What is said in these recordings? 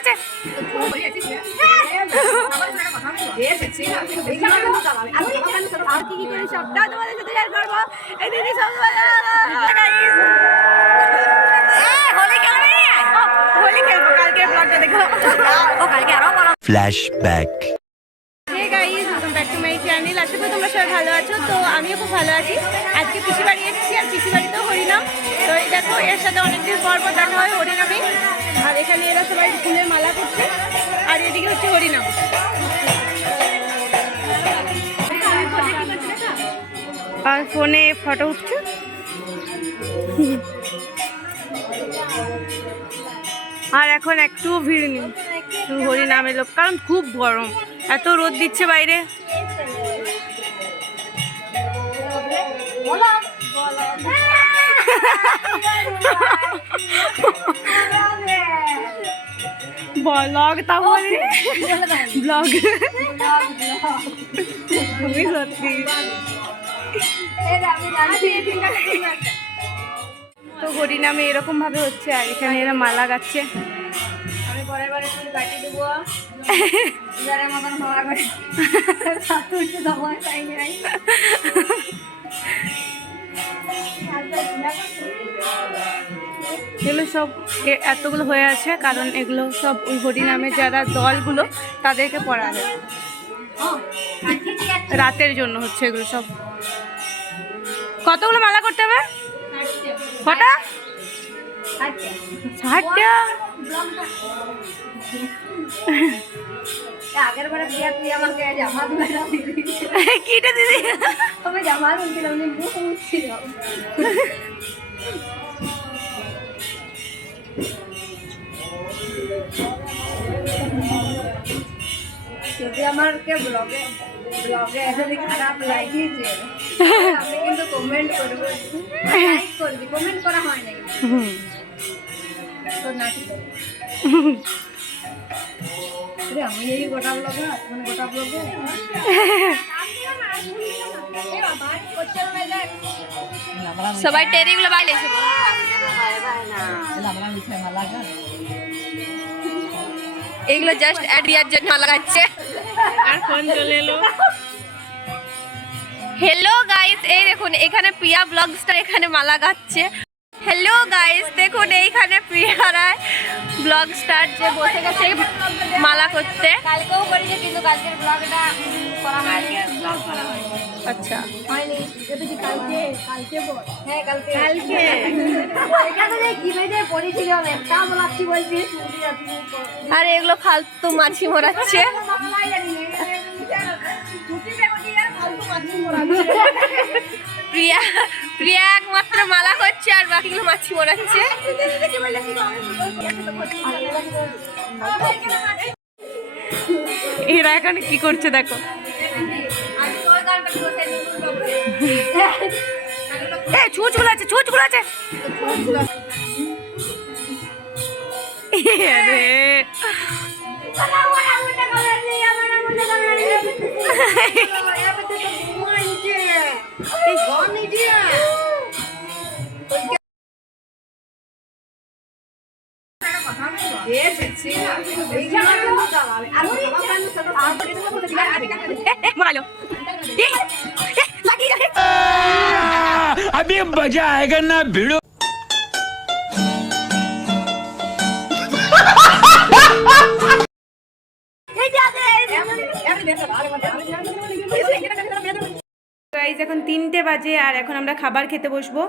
আছে। আর কি কি করি সবটা তোমাদের সাথে শেয়ার করবো। এই দিদি সব হোলি খেলবে, হোলি খেলবো কালকে, ব্লগটা দেখো। ও কালকে আরো বড় flashback. Hey guys, welcome back to my channel. আশা করি তোমরা সবাই ভালো আছো। তো আমিও খুব ভালো আছি। আজকে পিসি বাড়ি এসেছি, আর পিসি বাড়িতেও হরিনাম। তো এই দেখো, এর সাথে অনেকদিন পর পর দেখা হয় হরিনামে। আর এখানে এরা সবাই ফুলের মালা করছে, আর এদিকে হচ্ছে হরিনাম। আর ফোনে ফটো উঠছে। আর এখন একটু ভিড় নেই হরিনামের লোক, কারণ খুব গরম, এত রোদ দিচ্ছে বাইরে। ব্লগ তা বলি, ব্লগ খুবই সত্যি। তো হরিনামে এরকম ভাবে হচ্ছে, আর এখানে এরা মালা গাচ্ছে। আমি পরের বারে ফুল কাটি দেবো, এবারের মতন হওয়া করে সময় পাই নাই। এগুলো সব এতগুলো হয়ে আছে, কারণ এগুলো সব ওই হরিনামে যারা দলগুলো তাদেরকে পড়াবে, রাতের জন্য হচ্ছে এগুলো সব। কতগুলো মালা করতে হবে? কটা? 60টা। আগের বারে বিয়া তুই আমাকে জামা দিলি, কিটা দিদি? আমি জামা দিলাম, মুখ মুছছিল। যদি আমাকে ব্লগে এসে খারাপ লাগিয়েছে, আমি কিন্তু কমেন্ট করবো, লাইক করবি, কমেন্ট করা হয় নাই তো না। আমি এই গোটা ব্লগে, মানে গোটা ব্লগে সবাই টেরিগুলো বাইরে এসে এগুলো জাস্ট অ্যাড দেওয়ার জন্য লাগাচ্ছে। আর ফোন চলে এলো। হ্যালো গাইস, এই দেখুন এখানে প্রিয়া ব্লগ স্টার এখানে মালা গাচ্ছে। হ্যালো গাইস, দেখুন এইখানে প্রিয়া রায় ব্লগ স্টার যে বসে গেছে মালা করতে। কালকেও করেছে, কিন্তু কালকের ব্লগটা করা হয়নি। ব্লগ করা হয়নি। আচ্ছা, হয়নি। এটা কি কালকে? কালকে বল। হ্যাঁ কালকে। কালকে এখানে যে কি মেয়ে পড়েছিল, একটা বলাচ্ছি বলছি। আর এগুলো ফালতু মাছি মরাচ্ছে। প্রিয়া প্রিয়া একমাত্র মালা করছে, আর বাকিগুলো মাছি মরাচ্ছে। এরা এখানে কি করছে দেখো। ছুঁচগুলো আছে, ছুঁচগুলো আছে। अभी मजा आएगा ना भिड़ो। এখন 3টে বাজে, আর এখন আমরা খাবার খেতে বসবো।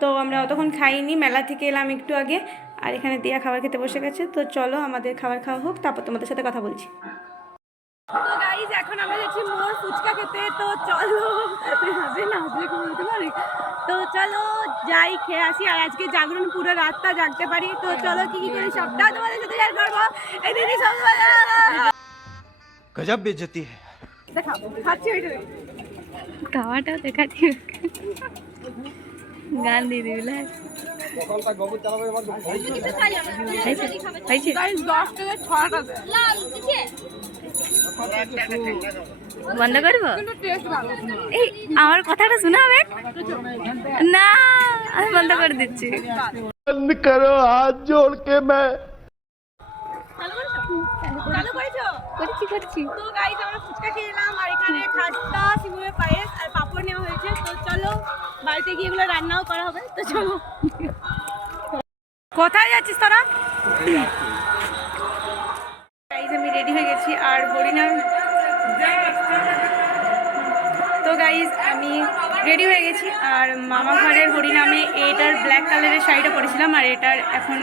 তো আমরা অতক্ষণ খাইনি, মেলা থেকে এলাম একটু আগে, আর এখানে দিয়া খাবার খেতে বসে গেছে। তো চলো আমাদের খাবার খাওয়া হোক, তারপর তোমাদের সাথে কথা বলছি। তো গাইস, এখন আমরা যাচ্ছি মোর ফুচকা খেতে। তো চলো, তো চলো যাই, খেয়ে আসি। আর আজকে জাগরণ পুরো রাতটা জাগতে পারি। তো চলো কি কি করি সবটা তোমাদের সাথে শেয়ার করবো। এই দিদি সব गजब बेइज्जती है। দেখাবো, খাচ্ছি ওইটা খাওয়াটাও দেখাচ্ছি। গান দিয়ে দিবি বন্ধ করবো। এই আমার কথাটা শোনাবে না, আমি বন্ধ করে দিচ্ছি। बंद करो हाथ जोड़ के मैं। চালু করেছো? করছি। তো গাইস আমরা ফুচকা খেয়ে এলাম আর এখানে খাস্তা, সিমুয়ের পায়েস আর পাপড় নেওয়া হয়েছে। তো চলো বাড়িতে গিয়ে এগুলো রান্নাও করা হবে। তো চলো। কোথায় যাচ্ছিস তোরা? গাইস আমি রেডি হয়ে গেছি আর হরিনাম। তো গাইস আমি রেডি হয়ে গেছি আর মামা ঘরের হরিনামে এটার ব্ল্যাক কালারের শাড়িটা পরেছিলাম আর এটার এখন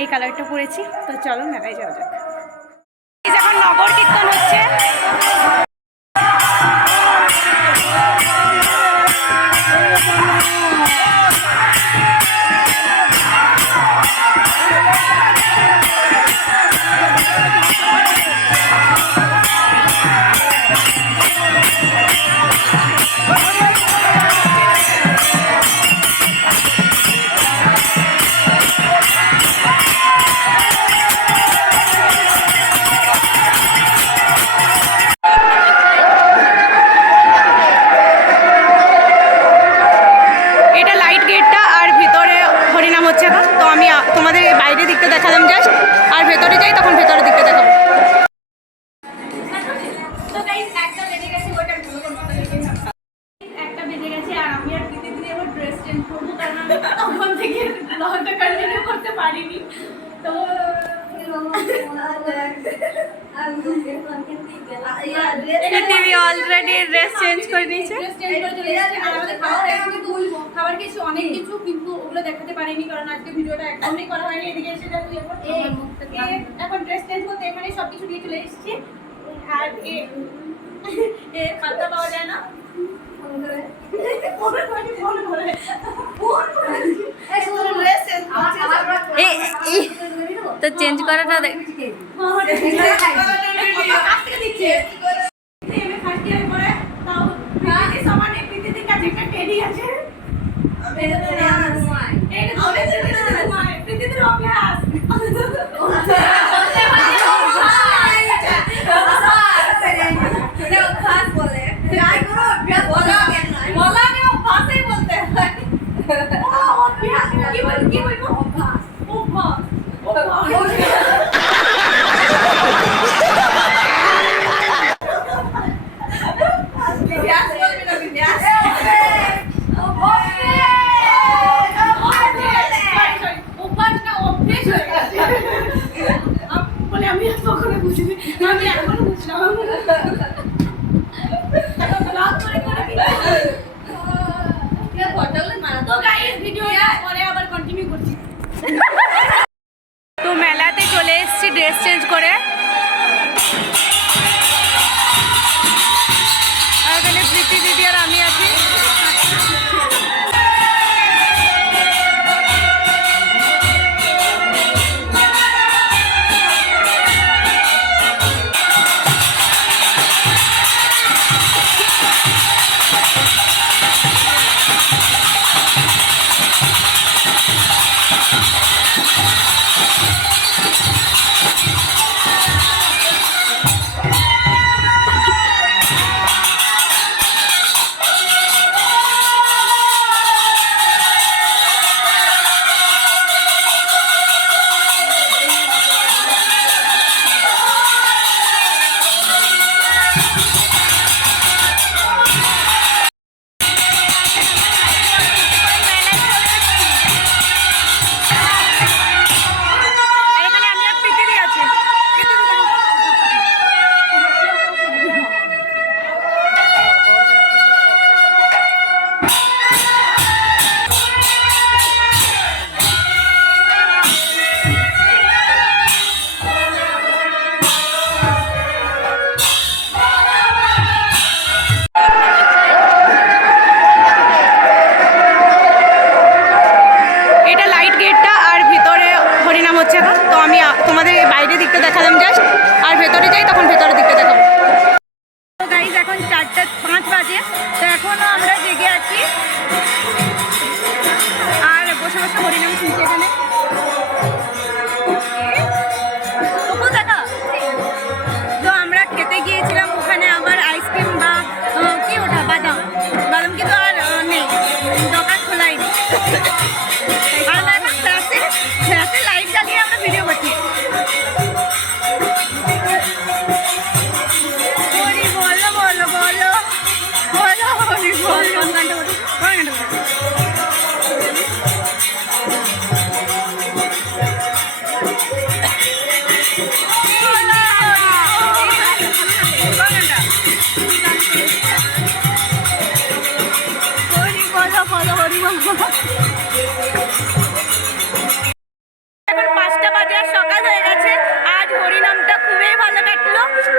এই কালারটা পরেছি। তো চলো মেলায় যাওয়া যাক। এখন নগর কীর্তন হচ্ছে। এটা লাইট গেটটা আর ভিতরে হরিনাম হচ্ছে এখন। তো আমি তোমাদের বাইরের দিকটা দেখালাম জাস্ট, আর ভেতরে যাই তখন ভেতরের দিকটা দেখাবো। একটা বেজে গেছে আর আমি আর দিদি দিদি এবার ড্রেস চেঞ্জ করবো, কারণ আমি তখন থেকে ব্লগটা কন্টিনিউ করতে পারিনি। তো টিভি অলরেডি ড্রেস চেঞ্জ করে নিয়েছে। খাবার কিছু অনেক কিছু, কিন্তু ওগুলো দেখাতে পারিনি কারণ আজকে ভিডিওটা একদমই করা হয়নি। এদিকে এসে দেখো এখন ড্রেস চেঞ্জ করতে এখানে সবকিছু নিয়ে চলে এসেছি। আর এ পাতা পাওয়া যায় না, তো চেঞ্জ করাটা তো মেলাতে চলে এসেছি ড্রেস চেঞ্জ করে। আর এখানে প্রীতি দিদি আর আমি আছি।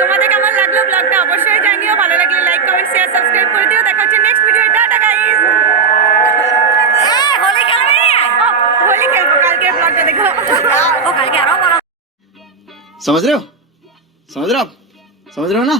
তোমাদের কেমন লাগলো ব্লগটা অবশ্যই জানিও, ভালো লাগলে লাইক কমেন্ট শেয়ার সাবস্ক্রাইব করে দিও। দেখা হচ্ছে next video. Tata guys. Holi খেলবে? হোলি খেলবো, কালকে ব্লগটা দেখো। ও কালকে আরো বড়। समझ रहे हो आप समझ रहे हो ना